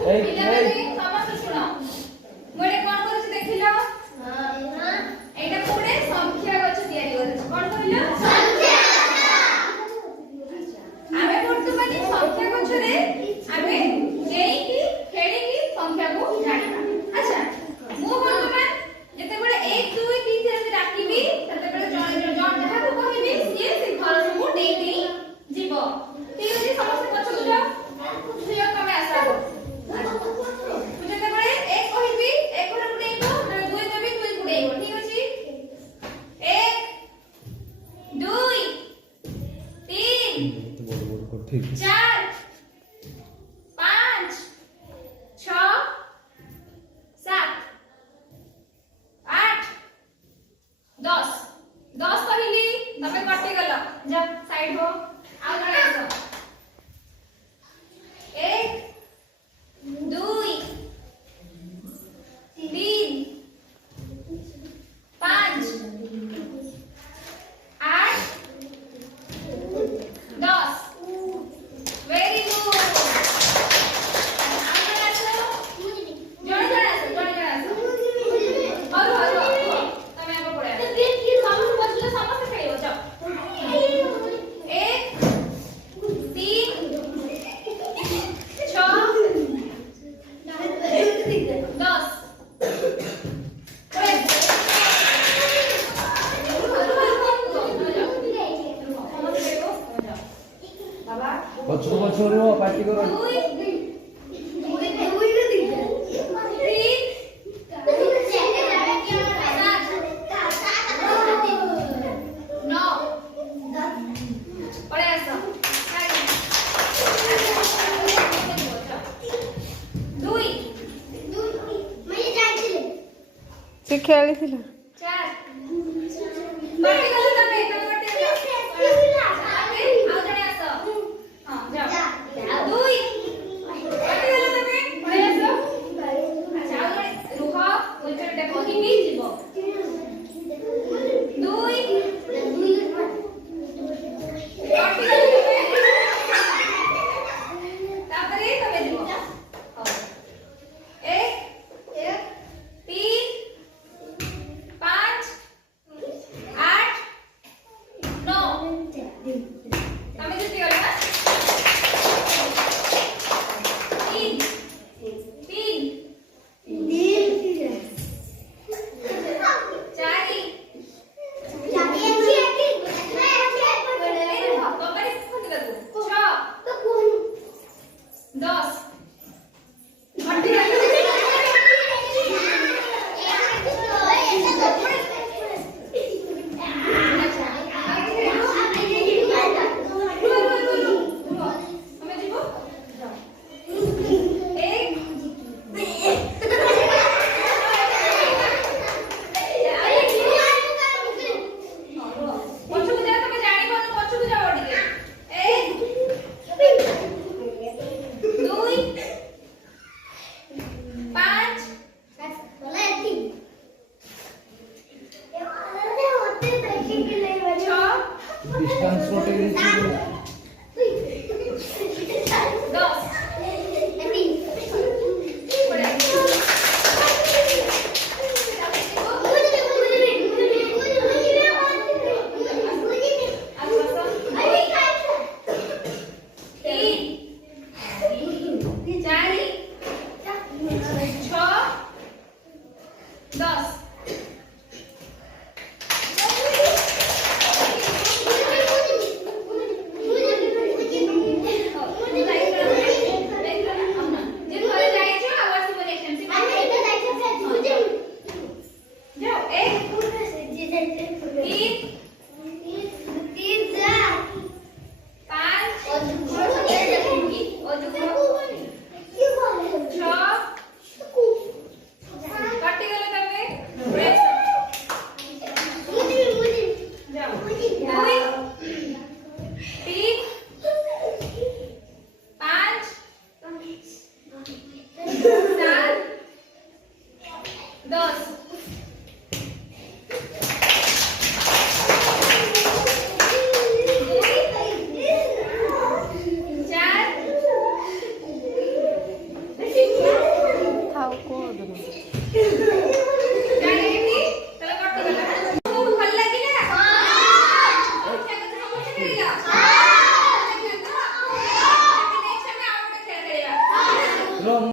ପିଲାମାନେ ସମସ୍ତେ ଶୁଣ ମୁଁ ଏଟା କଣ କରୁଛି ଦେଖିଲ ଏଇଟା ମୁଁ ଗୋଟେ ସଂଖ୍ୟା ଗଛ ତିଆରି କରୁଛି କଣ କହିଲ ସଂଖ୍ୟା ଆମେ ବର୍ତ୍ତମାନ ସଂଖ୍ୟା ଗଛରେ ଆମେ ନେଇକି ଖେଳିକି ସଂଖ୍ୟାକୁ ଜାଣିବା ଆଚ୍ଛା ମୁଁ ବର୍ତ୍ତମାନ ଯେତେବେଳେ 1 2 3 4 ଡାକିବି ସେତେବେଳେ ଜଣେ ଯାହାକୁ କହିବି ସିଏ ସେ ଘର ସବୁ ନେଇ ନେଇ ଯିବ ଠିକ ଅଛି ସମସ୍ତେ ପଛକୁ ଯାଅ ଝିଅ ତମେ ଆସ ମୁଁ ଯେତେବେଳେ 1 କହିବି 1 ଘର ଗୁଡେଇବ 2 ଦେବି 2 ଗୁଡେଇବ ଠିକ ଅଛି 1 2 3 4 5 6 7 8 10 10 କହିली तमे कटि गलो जा साइड हो आ जणे आसो 1 2 3 5 8 10 वेरी गुड आ जणे आसो जणे आसो हरो तमे आगो पड़े समस्त बसले समस्त खेलियो जाओ 1 3 6 10 पछो पछो रो पार्टी करो से खेली थिला